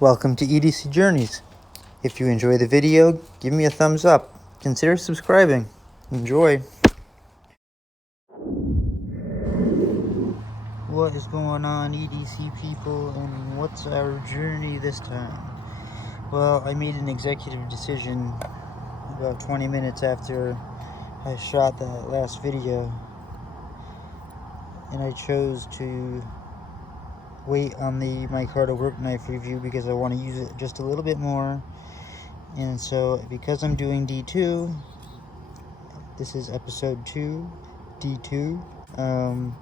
Welcome to EDC Journeys. If you enjoy the video, give me a thumbs up. Consider subscribing. Enjoy. What is going on, EDC people, and what's our journey this time? Well, I made an executive decision about 20 minutes after I shot that last video, and I chose to wait on the micarta work knife review because I want to use it just a little bit more. And so because I'm doing D2, this is episode 2, D2, I'm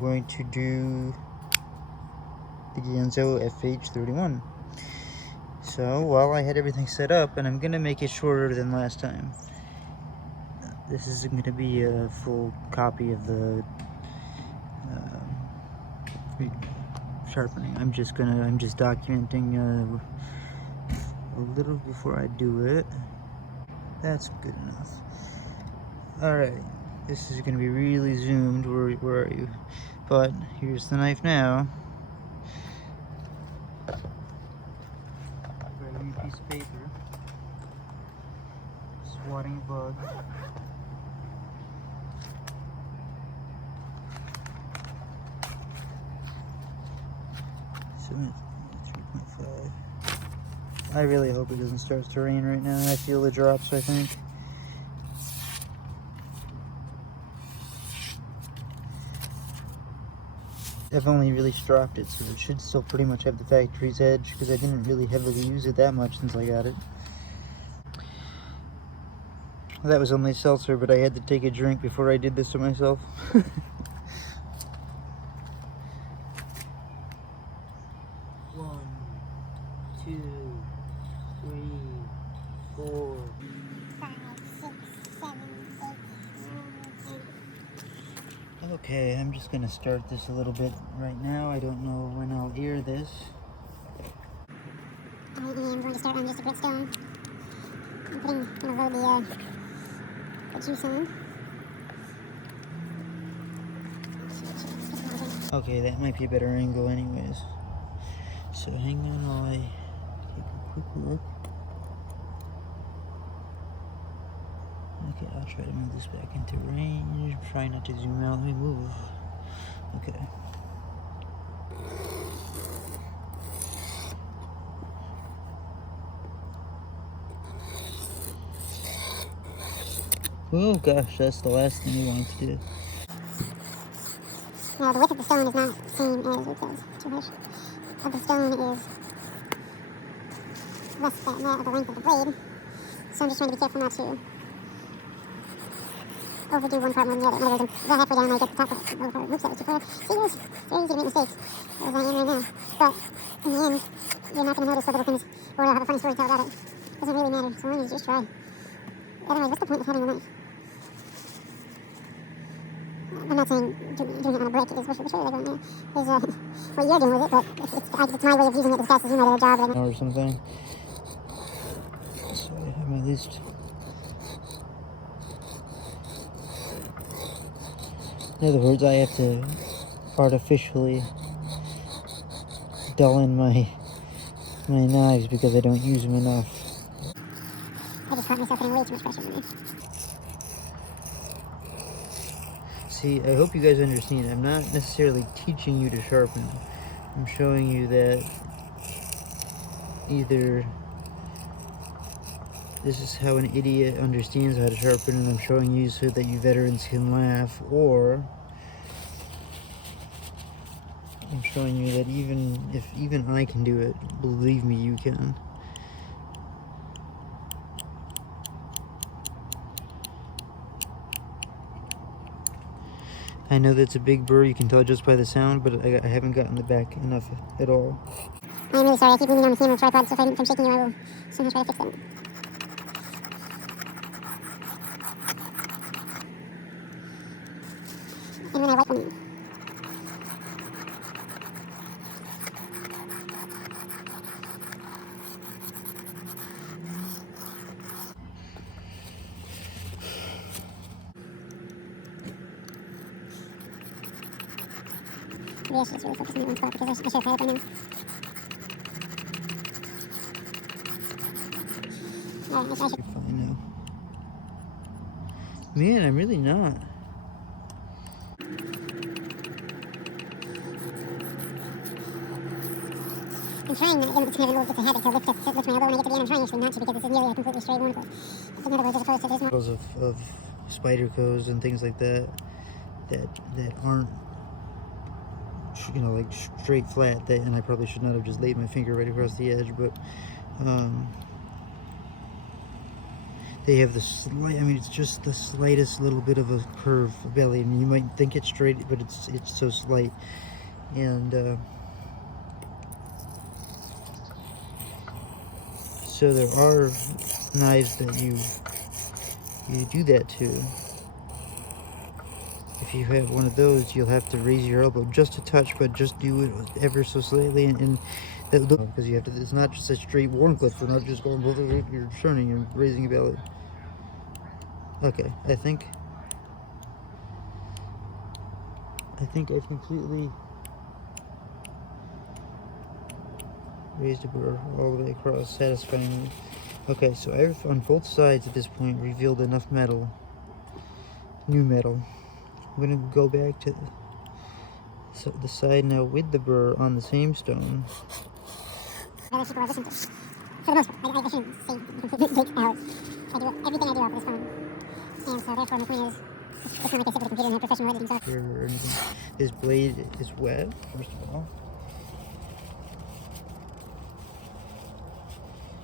going to do the Genzo FH31. So while I had everything set up, and I'm gonna make it shorter than last time. This is going to be a full copy of the sharpening. I'm just documenting a little before I do it. That's good enough. Alright, this is gonna be really zoomed. Where are you? But here's the knife now. Grab a piece of paper. Swatting a bug. So 3.5. I really hope it doesn't start to rain right now. I feel the drops, I think. I've only really stropped it, so it should still pretty much have the factory's edge, because I didn't really heavily use it that much since I got it. Well, that was only seltzer, but I had to take a drink before I did this to myself. 1, 2, 3, 4. 5, 6, 7, 8, 9, 10. Okay, I'm just gonna start this a little bit right now. I don't know when I'll air this. I am going to start on just a gritstone. I'm gonna load the juice on. Okay, that might be a better angle anyways. So hang on while I take a quick look. Okay, I'll try to move this back into range. Try not to zoom out. Let me move. Okay. Oh gosh, that's the last thing you want to do. Now the width of the stone is not the same as it says. The width of the stone is less than that of the length of the blade. So I'm just trying to be careful not to overdo one part more than the other. In other words, I'm about halfway down and I get the top of the lower part. Oops, that was too far. See, it's very easy to make mistakes, as I am right now. But in the end, you're not going to notice the little things, or I'll have a funny story to tell about it. It doesn't really matter, so long as you just try. Otherwise, what's the point of having a knife? I'm not saying doing it on a brick is what you're doing there. Is what you're doing with it, but it's my way of using it as fast as you know the job. Or something. So I have my list. In other words, I have to artificially dull in my knives because I don't use them enough. I just caught myself putting way too much pressure on there. See, I hope you guys understand. I'm not necessarily teaching you to sharpen. I'm showing you that either this is how an idiot understands how to sharpen, and I'm showing you so that you veterans can laugh, or I'm showing you that even I can do it, believe me, you can. I know that's a big burr, you can tell just by the sound, but I haven't gotten the back enough at all. I'm really sorry, I keep leaning on the camera tripod, so if I'm shaking you, I will somehow try to fix that. And when I wipe them, maybe I should just really focus on that one spot because I should have had it by now. I should. You're fine now. Man, I'm really not. I'm trying not, it's kind of a little bit of a habit to lift my elbow when I get to the end. I'm trying actually not to because this is nearly a completely straight wharncliffe. In other words, as opposed to this one. Of spider coves and things like that aren't, you know, like straight flat. And I probably should not have just laid my finger right across the edge, but they have the slight, I mean, it's just the slightest little bit of a curve belly, and you might think it's straight, but it's so slight. And so there are knives that you do that to. If you have one of those, you'll have to raise your elbow just a touch, but just do it ever so slightly, and because you have to. It's not just a straight wharncliffe. We're not just going. You're turning and raising your belly. Okay, I think I've completely raised a burr all the way across satisfyingly. Okay, so I've on both sides at this point revealed enough metal, new metal. I'm gonna go back to the side now with the burr on the same stone. For the most part, I shouldn't say completely out. I do everything I do off this phone. And so therefore my point is, it's not like I sit with a computer and have professional editing software. This blade is wet, first of all.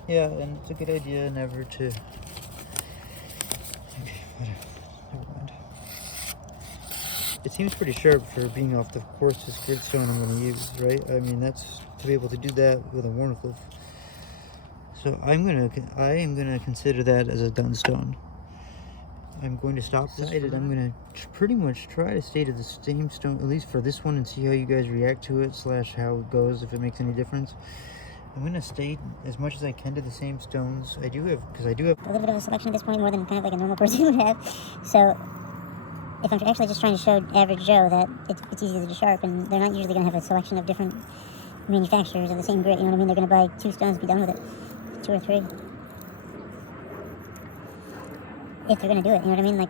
Yeah, and it's a good idea never to... Never mind. It seems pretty sharp for being off the coarsest grit stone I'm going to use, right? I mean, that's to be able to do that with a wharncliffe. So I am gonna consider that as a done stone. I'm going to stop this. I'm going to pretty much try to stay to the same stone, at least for this one, and see how you guys react to it, / how it goes, if it makes any difference. I'm going to stay as much as I can to the same stones. I do have a little bit of a selection at this point, more than kind of like a normal person would have. So if I'm actually just trying to show average Joe that it's easy to sharpen, they're not usually going to have a selection of different manufacturers of the same grit, you know what I mean? They're going to buy 2 stones and be done with it, 2 or 3. If they're going to do it, you know what I mean? Like,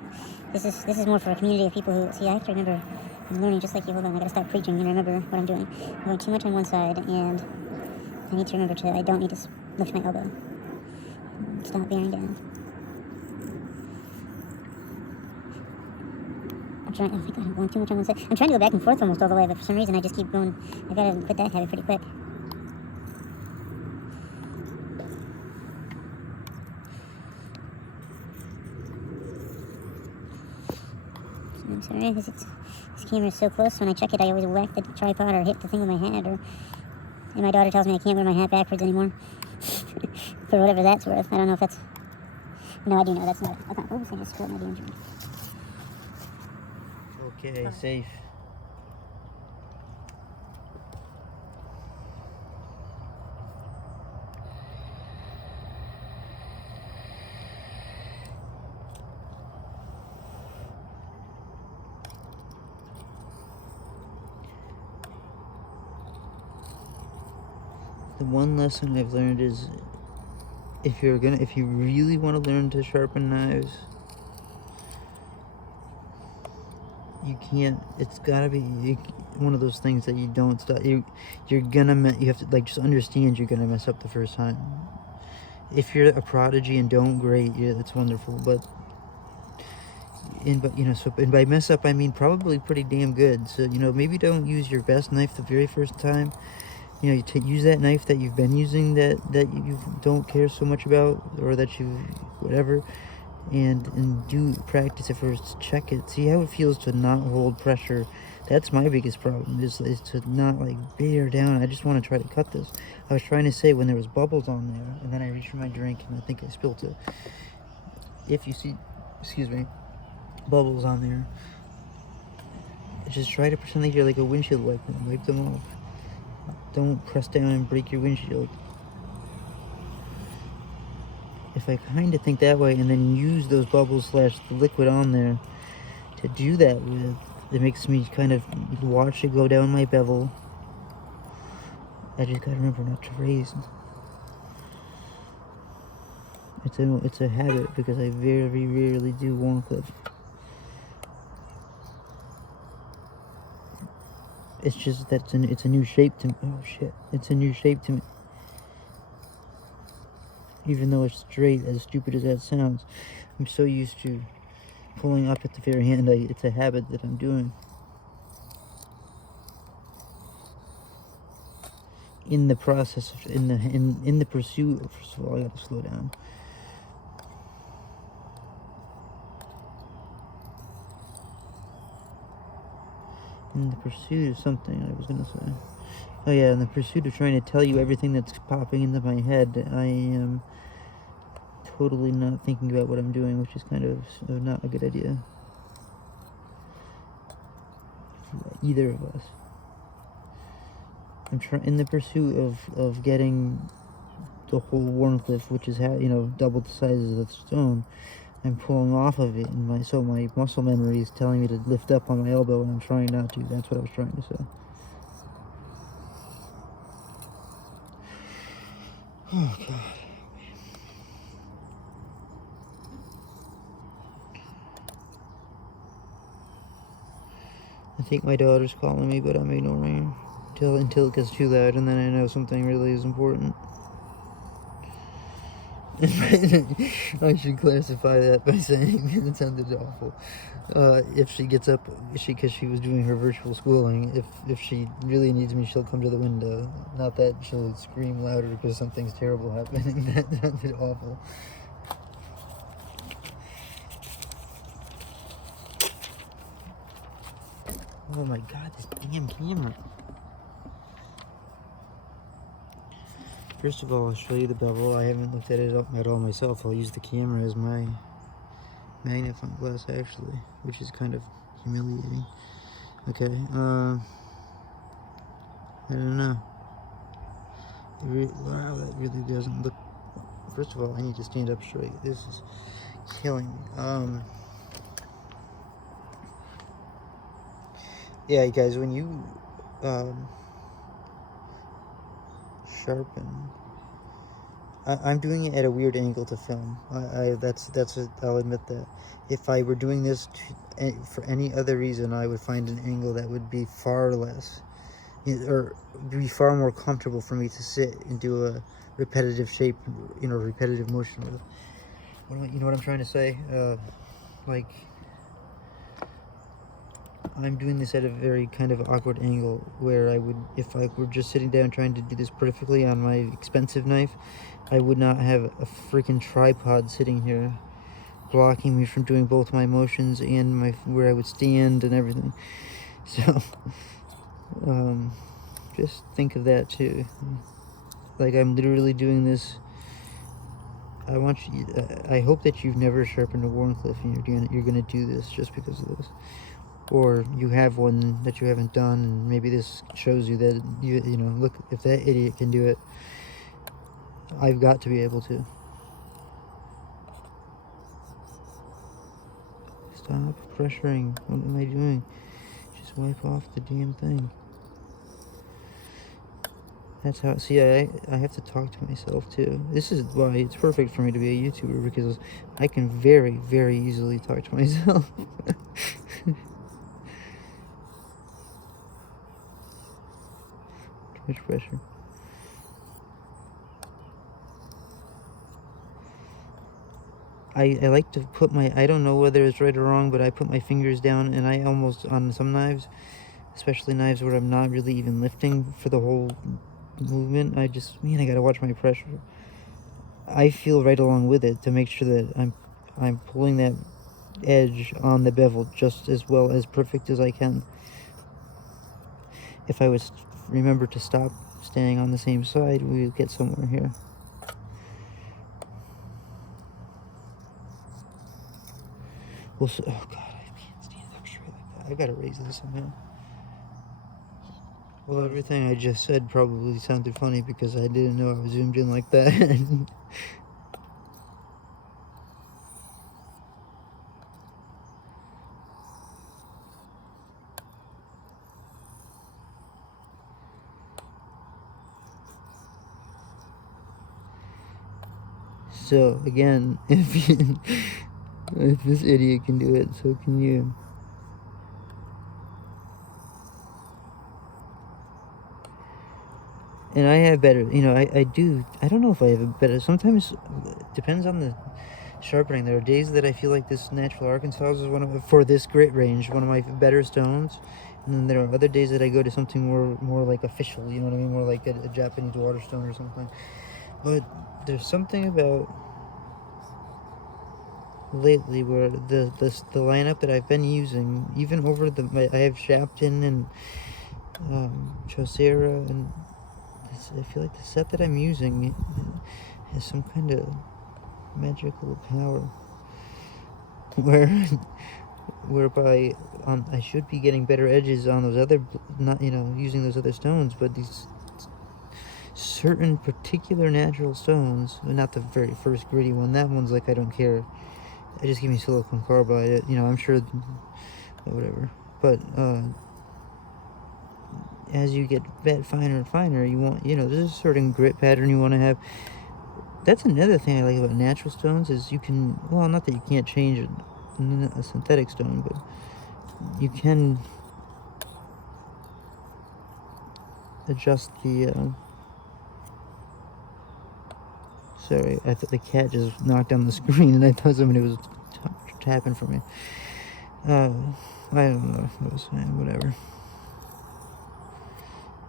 this is more for a community of people who, see, I have to remember, I'm learning just like you, hold on, I got to stop preaching and remember what I'm doing. I'm going too much on one side, and I need to remember I don't need to lift my elbow. Stop bearing down. Oh my god, I'm going too much on one side. I'm trying to go back and forth almost all the way, but for some reason I just keep going. I gotta quit that habit pretty quick. I'm sorry, because this camera is so close. When I check it, I always whack the tripod or hit the thing with my hand. And my daughter tells me I can't wear my hat backwards anymore. For whatever that's worth. I don't know if that's... No, I do know that's not... Oops, I just spilled my damn drink. Okay, safe. The one lesson I've learned is if you really want to learn to sharpen knives, you can't, it's gotta be one of those things that you don't stop. You have to, like, just understand you're gonna mess up the first time. If you're a prodigy and don't, great, yeah, that's wonderful, but by mess up I mean probably pretty damn good. So, you know, maybe don't use your best knife the very first time. You know, you use that knife that you've been using that you don't care so much about, or that you whatever, and do practice it first. Check it, see how it feels to not hold pressure. That's my biggest problem, is to not like bear down. I just want to try to cut this. I was trying to say when there was bubbles on there, and then I reached for my drink and I think I spilled it. If you see, excuse me, bubbles on there, just try to pretend like you're like a windshield wiper and wipe them off. Don't press down and break your windshield. If I kind of think that way and then use those bubbles / the liquid on there to do that with, it makes me kind of watch it go down my bevel. I just gotta remember not to raise. it's a habit because I very rarely do wharncliffe. It's just that it's a new shape to me. Oh shit, it's a new shape to me. Even though it's straight, as stupid as that sounds, I'm so used to pulling up at the very end. It's a habit that I'm doing. In the process of, in the pursuit of, first of all, I gotta slow down. In the pursuit of something, I was gonna say. Oh yeah, in the pursuit of trying to tell you everything that's popping into my head, I am totally not thinking about what I'm doing, which is kind of not a good idea. For either of us. I'm in the pursuit of getting the whole wharncliffe, which is double the size of the stone. I'm pulling off of it, and my muscle memory is telling me to lift up on my elbow, and I'm trying not to. That's what I was trying to say. Oh god. I think my daughter's calling me, but I'm ignoring her until it gets too loud, and then I know something really is important. I should classify that by saying it sounded awful. If she gets up, because she was doing her virtual schooling, if she really needs me, she'll come to the window. Not that she'll scream louder because something's terrible happening. That sounded awful. Oh my god, this damn camera. First of all, I'll show you the bevel. I haven't looked at it at all myself. I'll use the camera as my magnifying glass, actually, which is kind of humiliating. Okay, I don't know. Wow, that really doesn't look... First of all, I need to stand up straight. This is killing me. Yeah, guys, when you sharpen, I'm doing it at a weird angle to film. That's I'll admit that. If I were doing this for any other reason, I would find an angle that would be far less, or be far more comfortable for me to sit and do a repetitive shape, repetitive motion with. You know what I'm trying to say? Like, I'm doing this at a very kind of awkward angle where I would, if I were just sitting down trying to do this perfectly on my expensive knife, I would not have a freaking tripod sitting here blocking me from doing both my motions and where I would stand and everything. So, just think of that too. Like, I'm literally doing this. I want you. I hope that you've never sharpened a wharncliffe and you're gonna do this just because of this. Or you have one that you haven't done, and maybe this shows you that look, if that idiot can do it, I've got to be able to. Stop pressuring. What am I doing? Just wipe off the damn thing. That's how. See, I have to talk to myself too. This is why it's perfect for me to be a YouTuber, because I can very easily talk to myself. Too much pressure. I like to put I don't know whether it's right or wrong, but I put my fingers down, and I almost, on some knives, especially knives where I'm not really even lifting for the whole movement, I gotta watch my pressure. I feel right along with it to make sure that I'm pulling that edge on the bevel just as well, as perfect as I can. If I was remember to stop staying on the same side, we would get somewhere here. Oh god, I can't stand up straight like that. I gotta raise this somehow. Well, everything I just said probably sounded funny because I didn't know I was zoomed in like that. So again, if this idiot can do it, so can you. And I have better, you know, I don't know if I have a better, sometimes it depends on the sharpening. There are days that I feel like this natural Arkansas is for this grit range, one of my better stones. And then there are other days that I go to something more like official, you know what I mean? More like a Japanese waterstone or something. But there's something about lately where the lineup that I've been using, even over I have Shapton and Chaucera, and I feel like the set that I'm using has some kind of magical power whereby I should be getting better edges on those other, not, you know, using those other stones, but these certain particular natural stones, not the very first gritty one, that one's like, I don't care, I just give me silicon carbide, you know, I'm sure, whatever, but as you get finer and finer, you want, you know, there's a certain grit pattern you want to have. That's another thing I like about natural stones is you can, well, not that you can't change a synthetic stone, but you can adjust the, sorry, I thought the cat just knocked on the screen and I thought somebody was tapping for me. I don't know, whatever.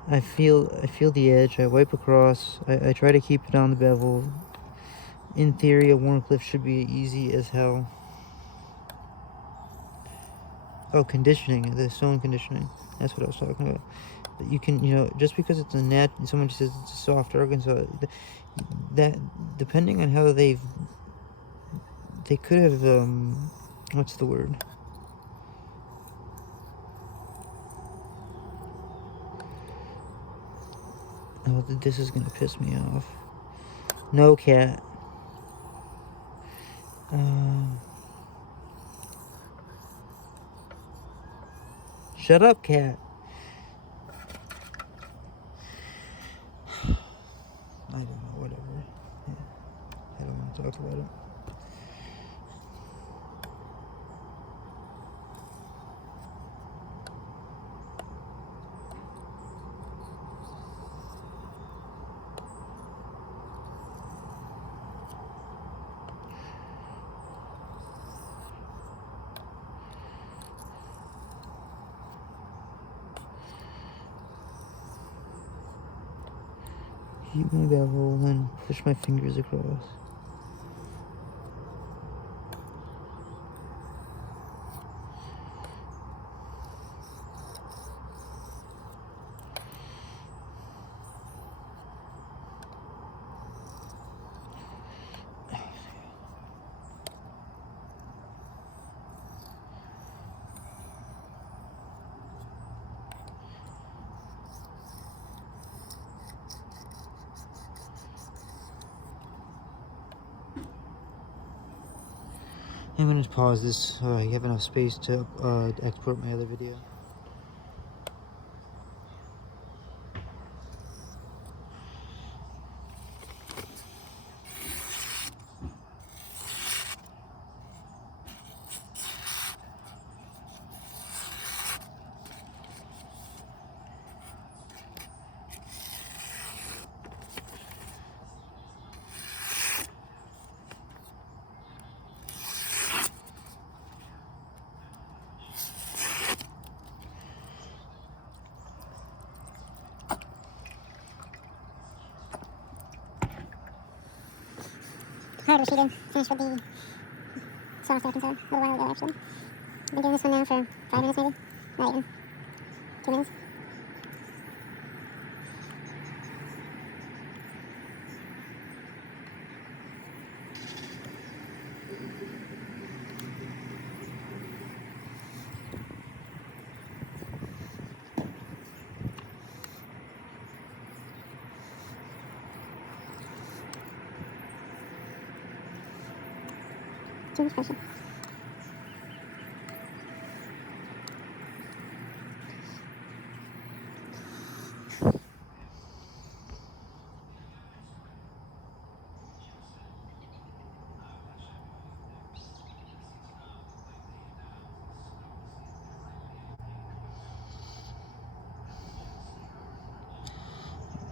I feel the edge, I wipe across, I try to keep it on the bevel. In theory, a wharncliffe should be easy as hell. Oh, conditioning, the stone conditioning. That's what I was talking about. But you can, you know, just because it's a someone says it's a soft Arkansas, that, depending on how they could have, what's the word? Oh, this is gonna piss me off. No, cat. Shut up, cat. I don't know, whatever. Yeah. I don't want to talk about it. Keep my bevel and push my fingers across. I'm gonna pause this so I have enough space to export my other video. Hard repeated, finished with the soft Arkansas a little while ago, actually. Been doing this one now for 5 minutes, maybe? Not even. 2 minutes. Too much pressure.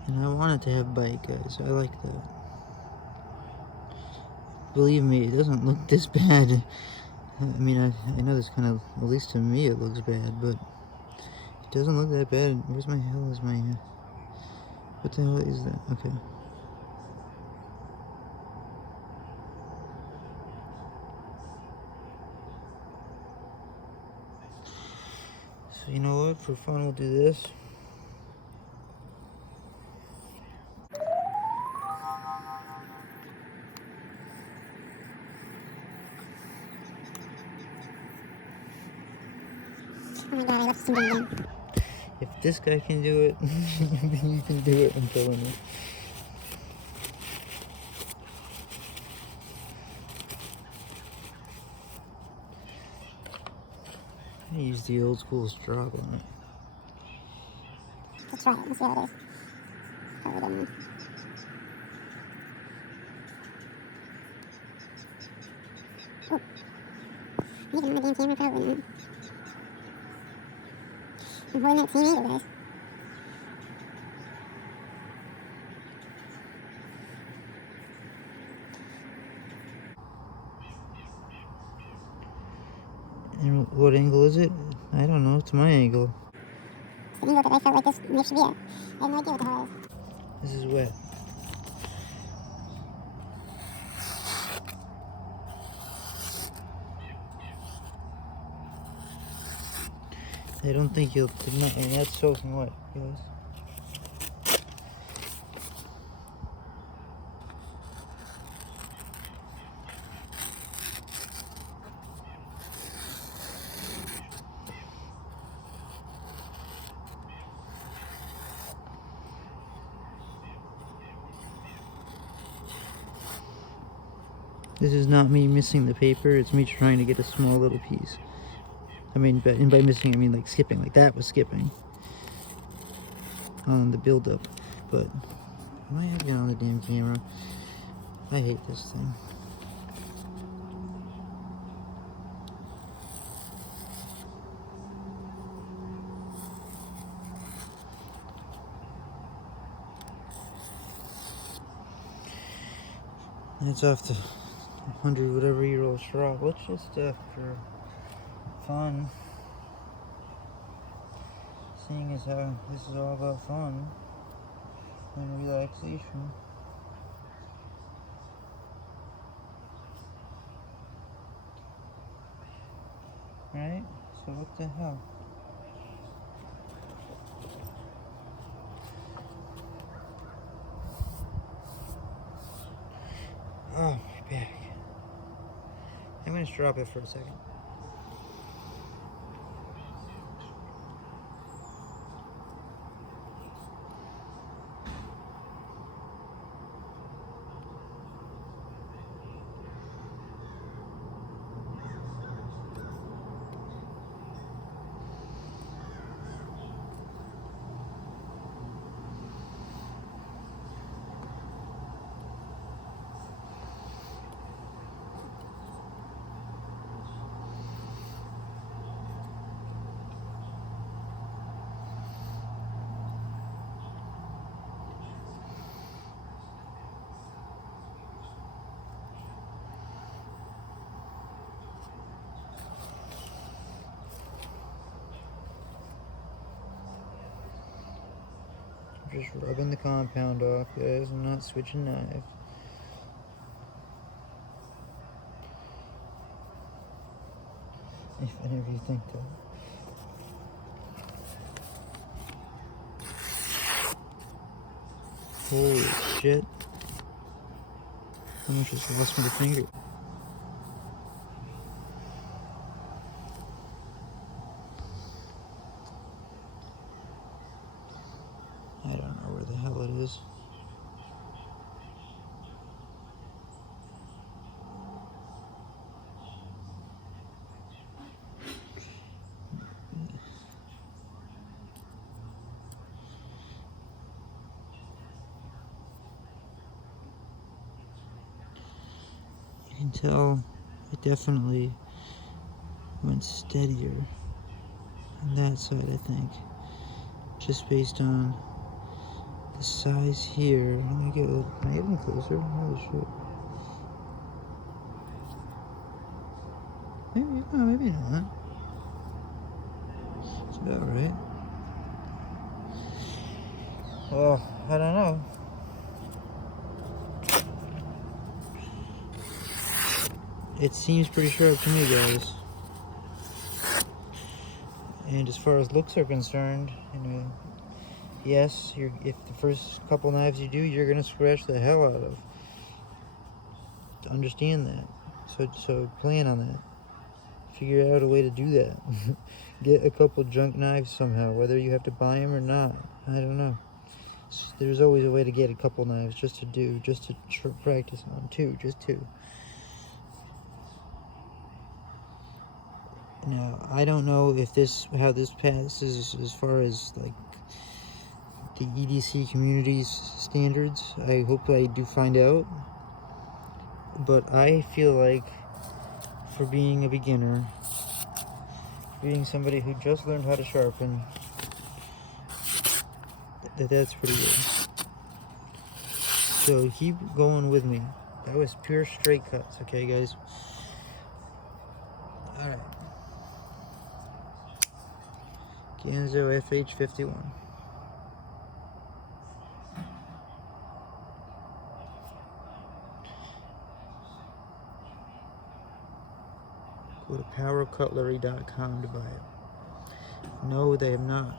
And I want it to have bite, guys. I like that. Believe me, it doesn't look this bad. I mean, I know this kind of, at least to me, it looks bad, but it doesn't look that bad. Where's my hell is my... What the hell is that? Okay. So you know what? For fun, we'll do this. Oh my god, I left something again. If this guy can do it, then you can do it, I'm telling you. I use the old school straw on it. Let's try it. Let's see how it is. Probably don't know. Oh. Need it on the damn camera? Probably not. I'm holding that same angle, guys. And what angle is it? I don't know. It's my angle. It's the angle that I felt like this knife should be at. I have no idea what the hell it is. This is wet. I don't think you'll... I mean, that's soaking wet, guys. This is not me missing the paper, it's me trying to get a small little piece. I mean, and by missing, I mean like skipping, like that was skipping on the build-up. But am I having it on the damn camera? I hate this thing. That's off the 100 whatever year old straw. Let's just for fun, seeing as how this is all about fun and relaxation. Right? So what the hell? Oh, my back. I'm gonna just drop it for a second. Just rubbing the compound off, guys. I'm not switching knives. If any of you think that. Holy shit. I almost just lost my finger. I don't know where the hell it is. You can tell it definitely went steadier on that side, I think. Just based on the the size here. Let me get can I get any closer? Holy shit. Maybe, no, maybe not. It's about right. Well, I don't know. It seems pretty sharp to me, guys. And as far as looks are concerned, you know, yes, if the first couple knives you do, you're gonna scratch the hell out of. Understand that. So plan on that. Figure out a way to do that. Get a couple junk knives somehow, whether you have to buy them or not. I don't know. There's always a way to get a couple knives just to practice on. Just two. Now, I don't know if how this passes as far as like the EDC community's standards. I hope I do find out. But I feel like for being a beginner, being somebody who just learned how to sharpen, that's pretty good. So keep going with me. That was pure straight cuts, okay, guys? Alright. Ganzo FH51. Go to powercutlery.com to buy it. No, they have not.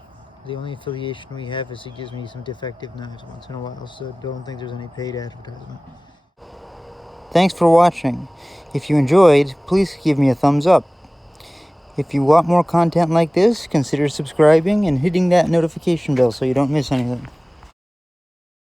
The only affiliation we have is he gives me some defective knives once in a while, so don't think there's any paid advertisement. Thanks for watching. If you enjoyed, please give me a thumbs up. If you want more content like this, consider subscribing and hitting that notification bell so you don't miss anything.